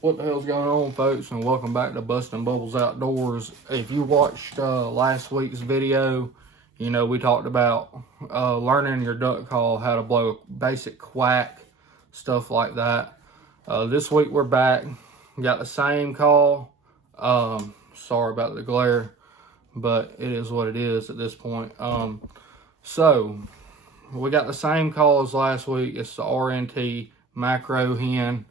What the hell's going on, folks, and welcome back to Busting Bubbles Outdoors. If you watched last week's video, you know we talked about learning your duck call, how to blow a basic quack, stuff like that. This week we're back. We got the same call. Sorry about the glare, but it is what it is at this point. So we got the same call as last week. It's the RNT macro hen.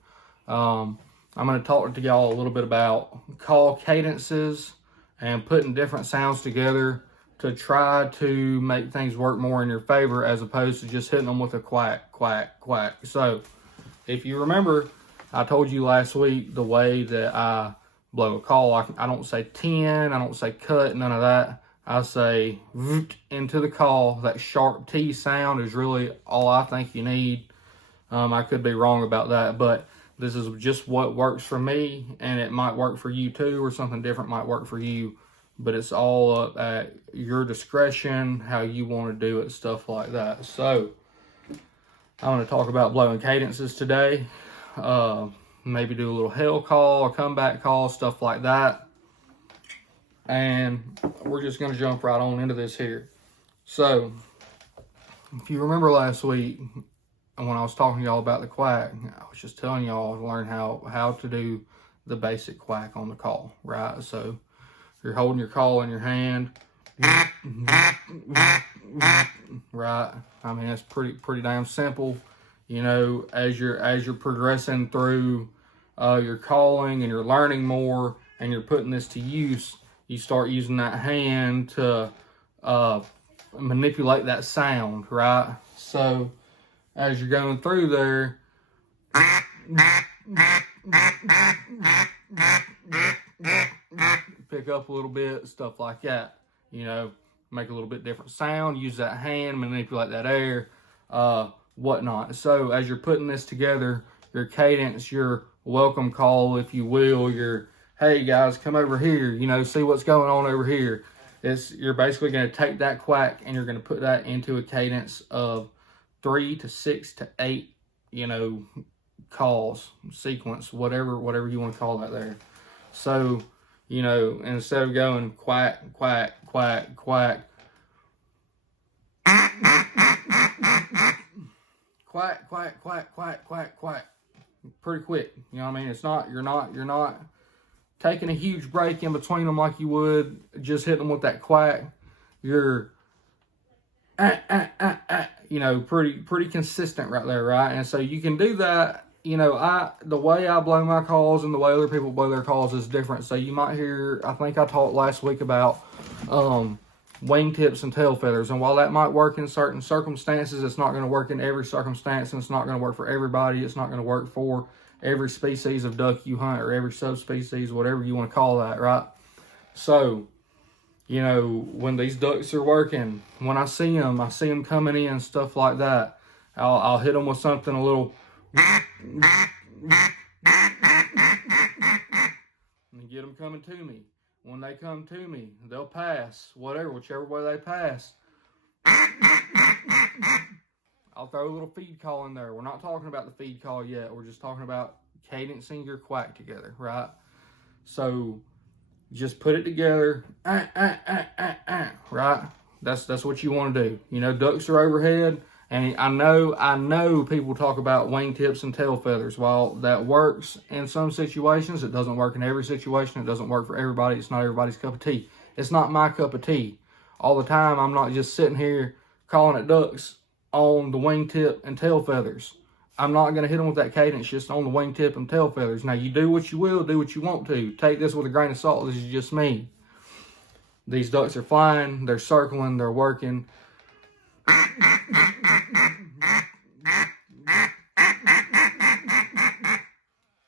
I'm going to talk to y'all a little bit about call cadences and putting different sounds together to try to make things work more in your favor as opposed to just hitting them with a quack, quack, quack. So if you remember, I told you last week the way that I blow a call. I don't say 10, I don't say cut, none of that. I say into the call. That sharp T sound is really all I think you need. I could be wrong about that, but this is just what works for me, and it might work for you too, or something different might work for you. But it's all up at your discretion, how you want to do it, stuff like that. So I want to talk about blowing cadences today. Maybe do a little hell call, a comeback call, stuff like that. And we're just going to jump right on into this here. So if you remember last week, when I was talking to y'all about the quack, I was just telling y'all to learn how to do the basic quack on the call, right? So you're holding your call in your hand, right? I mean, it's pretty damn simple. You know, as you're progressing through your calling and you're learning more and you're putting this to use, you start using that hand to manipulate that sound, right? So as you're going through there, pick up a little bit, stuff like that. You know, make a little bit different sound, use that hand, manipulate that air, whatnot. So as you're putting this together, your cadence, your welcome call, if you will, your, hey guys, come over here, you know, see what's going on over here. You're basically going to take that quack and you're going to put that into a cadence of 3 to 6 to 8, you know, calls, sequence, whatever you want to call that there. So, you know, instead of going quack, quack, quack, quack, quack, quack, quack, quack, quack, quack, pretty quick. You know what I mean? It's not, you're not taking a huge break in between them like you would just hitting them with that quack. You're you know, pretty consistent right there, right? And so you can do that. You know, the way I blow my calls and the way other people blow their calls is different. So you might hear, I think I talked last week about wingtips and tail feathers. And while that might work in certain circumstances, it's not going to work in every circumstance, and it's not going to work for everybody. It's not going to work for every species of duck you hunt or every subspecies, whatever you want to call that, right? So, you know, when these ducks are working, when I see them coming in, stuff like that, I'll hit them with something a little, and get them coming to me. When they come to me, they'll pass, whichever way they pass. I'll throw a little feed call in there. We're not talking about the feed call yet. We're just talking about cadencing your quack together, right? So just put it together, right? That's what you want to do. You know, ducks are overhead, and I know people talk about wingtips and tail feathers. While that works in some situations, it doesn't work in every situation. It doesn't work for everybody. It's not everybody's cup of tea. It's not my cup of tea. All the time, I'm not just sitting here calling at ducks on the wingtip and tail feathers. I'm not going to hit them with that cadence just on the wingtip and tail feathers. Now, you do what you will, do what you want to. Take this with a grain of salt. This is just me. These ducks are flying. They're circling. They're working.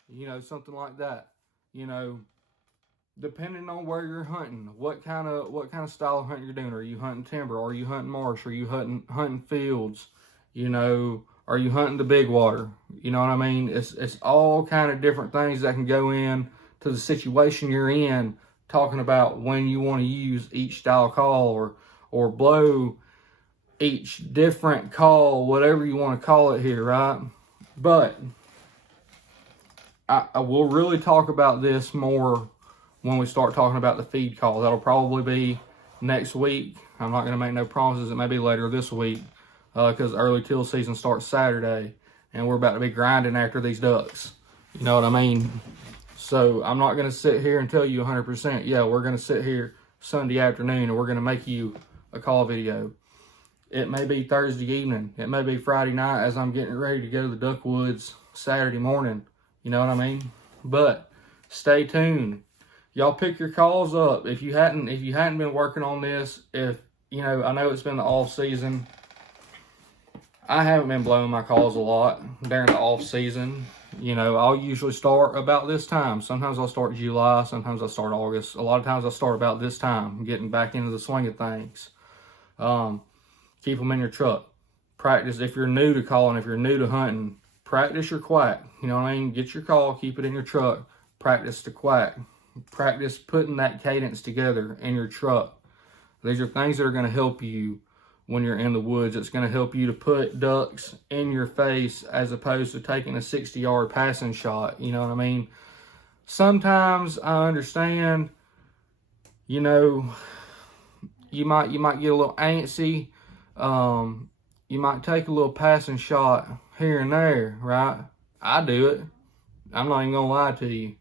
You know, something like that. You know, depending on where you're hunting, what kind of style of hunt you're doing. Are you hunting timber? Are you hunting marsh? Are you hunting fields? You know, are you hunting the big water? You know what I mean? It's all kind of different things that can go in to the situation you're in, talking about when you want to use each style call or blow each different call, whatever you want to call it here, right? But I will really talk about this more when we start talking about the feed call. That'll probably be next week. I'm not going to make no promises. It may be later this week because early till season starts Saturday, and we're about to be grinding after these ducks. You know what I mean? So I'm not going to sit here and tell you 100%. Yeah, we're going to sit here Sunday afternoon and we're going to make you a call video. It may be Thursday evening. It may be Friday night as I'm getting ready to go to the duck woods Saturday morning. You know what I mean? But stay tuned. Y'all pick your calls up. If you hadn't been working on this, I know it's been the off season. I haven't been blowing my calls a lot during the off season. I'll usually start about this time. Sometimes I'll start July, sometimes I'll start August. A lot of times I'll start about this time, getting back into the swing of things. Keep them in your truck. Practice. If you're new to calling, if you're new to hunting, practice your quack. You know what I mean? Get your call, keep it in your truck. Practice the quack. Practice putting that cadence together in your truck. These are things that are going to help you when you're in the woods. It's going to help you to put ducks in your face as opposed to taking a 60-yard passing shot. You know what I mean? Sometimes I understand, you might get a little antsy. You might take a little passing shot here and there, right? I do it. I'm not even going to lie to you.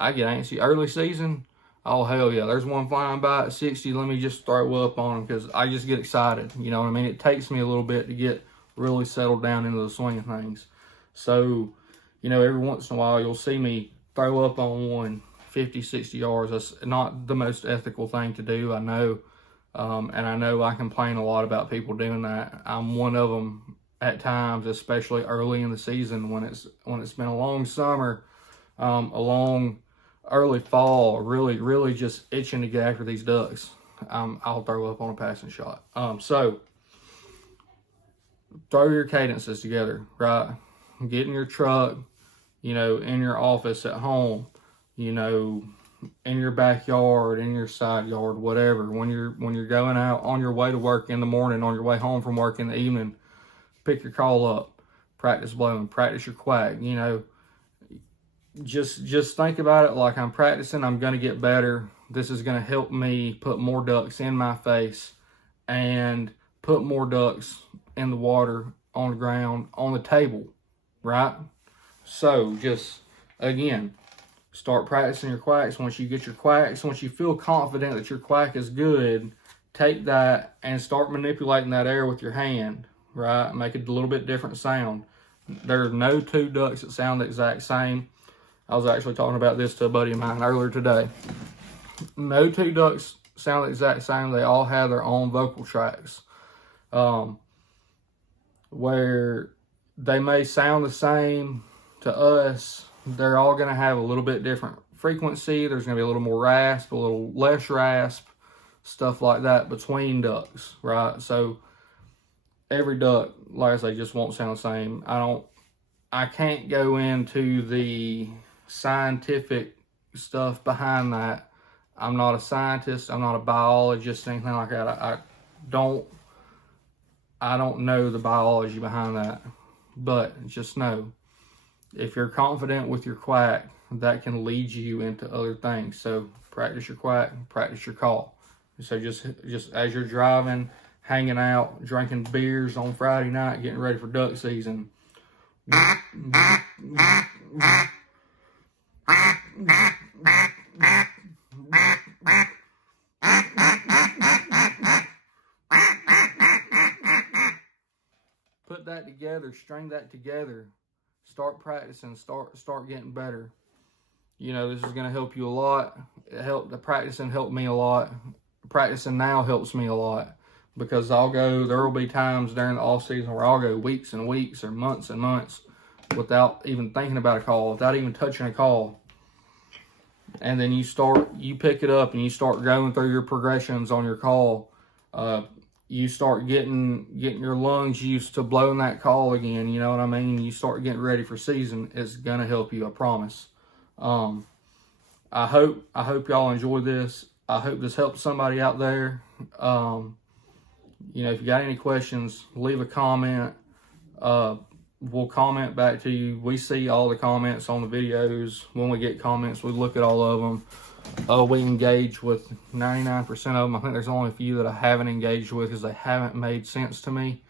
I get antsy. Early season, oh, hell yeah. There's one flying by at 60. Let me just throw up on them because I just get excited. You know what I mean? It takes me a little bit to get really settled down into the swing of things. So, every once in a while, you'll see me throw up on one 50, 60 yards. That's not the most ethical thing to do, I know. And I know I complain a lot about people doing that. I'm one of them at times, especially early in the season when it's been a long summer, a long early fall, really just itching to get after these ducks. I'll throw up on a passing shot. So throw your cadences together, right? Get in your truck, in your office at home, in your backyard, in your side yard, whatever. When you're going out on your way to work in the morning, on your way home from work in the evening, pick your call up, practice blowing, practice your quack. Just think about it like I'm practicing. I'm going to get better. This is going to help me put more ducks in my face and put more ducks in the water, on the ground, on the table, right? So just, again, start practicing your quacks. Once you get your quacks, once you feel confident that your quack is good, take that and start manipulating that air with your hand, right? Make it a little bit different sound. There's no two ducks that sound the exact same. I was actually talking about this to a buddy of mine earlier today. No two ducks sound the exact same. They all have their own vocal tracks. Where they may sound the same to us, they're all going to have a little bit different frequency. There's going to be a little more rasp, a little less rasp, stuff like that between ducks, right? So every duck, like I say, just won't sound the same. I can't go into the scientific stuff behind that. I'm not a scientist. I'm not a biologist, anything like that. I don't know the biology behind that. But just know, if you're confident with your quack, that can lead you into other things. So practice your quack, practice your call. So just as you're driving, hanging out, drinking beers on Friday night, getting ready for duck season. Put that together, string that together. Start practicing, start getting better. This is going to help you a lot. The practicing helped me a lot. Practicing now helps me a lot because there will be times during the off season where I'll go weeks and weeks or months and months without even thinking about a call, without even touching a call. And then you pick it up and you start going through your progressions on your call. You start getting your lungs used to blowing that call again. You know what I mean? You start getting ready for season. It's gonna help you, I promise. I hope y'all enjoy this. I hope this helps somebody out there. If you got any questions, leave a comment. we'll comment back to you. We see all the comments on the videos. When we get comments, we look at all of them. We engage with 99% of them. I think there's only a few that I haven't engaged with because they haven't made sense to me.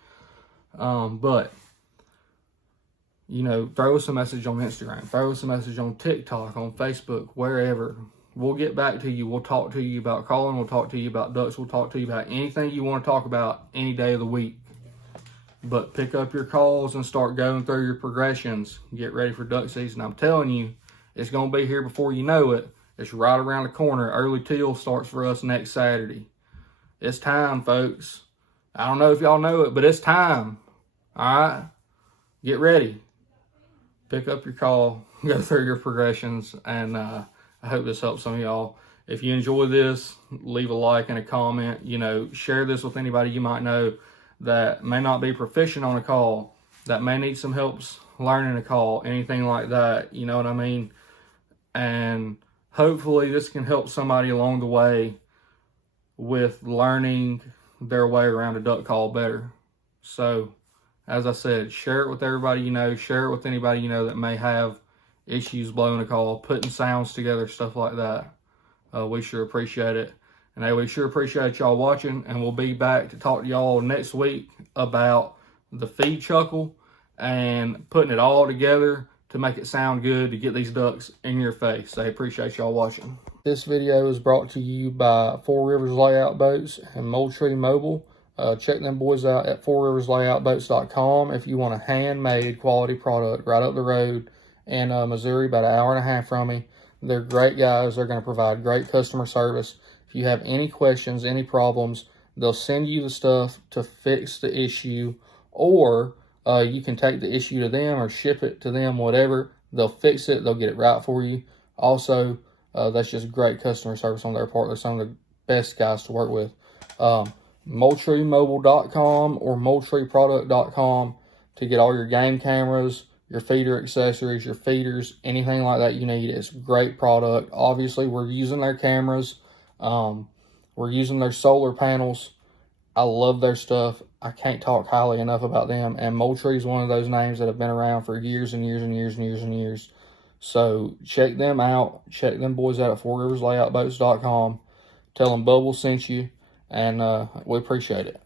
But, you know, throw us a message on Instagram. Throw us a message on TikTok, on Facebook, wherever. We'll get back to you. We'll talk to you about calling. We'll talk to you about ducks. We'll talk to you about anything you want to talk about any day of the week. But pick up your calls and start going through your progressions. Get ready for duck season. I'm telling you, it's going to be here before you know it. It's right around the corner. Early teal starts for us next Saturday. It's time, folks. I don't know if y'all know it, but it's time. All right? Get ready. Pick up your call. Go through your progressions. And I hope this helps some of y'all. If you enjoy this, leave a like and a comment. You know, share this with anybody you might know that may not be proficient on a call, that may need some helps learning a call, anything like that, you know what I mean? And hopefully this can help somebody along the way with learning their way around a duck call better. So, as I said, share it with everybody you know, share it with anybody you know that may have issues blowing a call, putting sounds together, stuff like that. We sure appreciate it. And hey, we sure appreciate y'all watching, and we'll be back to talk to y'all next week about the feed chuckle and putting it all together to make it sound good to get these ducks in your face. I appreciate y'all watching. This video is brought to you by Four Rivers Layout Boats and Moultrie Mobile. Check them boys out at fourriverslayoutboats.com if you want a handmade quality product right up the road in Missouri, about an hour and a half from me. They're great guys. They're going to provide great customer service. If you have any questions, any problems, they'll send you the stuff to fix the issue, or you can take the issue to them or ship it to them, whatever. They'll fix it. They'll get it right for you. Also, that's just great customer service on their part. They're some of the best guys to work with. MoultrieMobile.com or MoultrieProduct.com to get all your game cameras, your feeder accessories, your feeders, anything like that you need. It's a great product. Obviously, we're using their cameras. We're using their solar panels. I love their stuff. I can't talk highly enough about them. And Moultrie is one of those names that have been around for years and years and years and years and years. So check them out. Check them boys out at fourriverslayoutboats.com. Tell them Bubble sent you, and we appreciate it.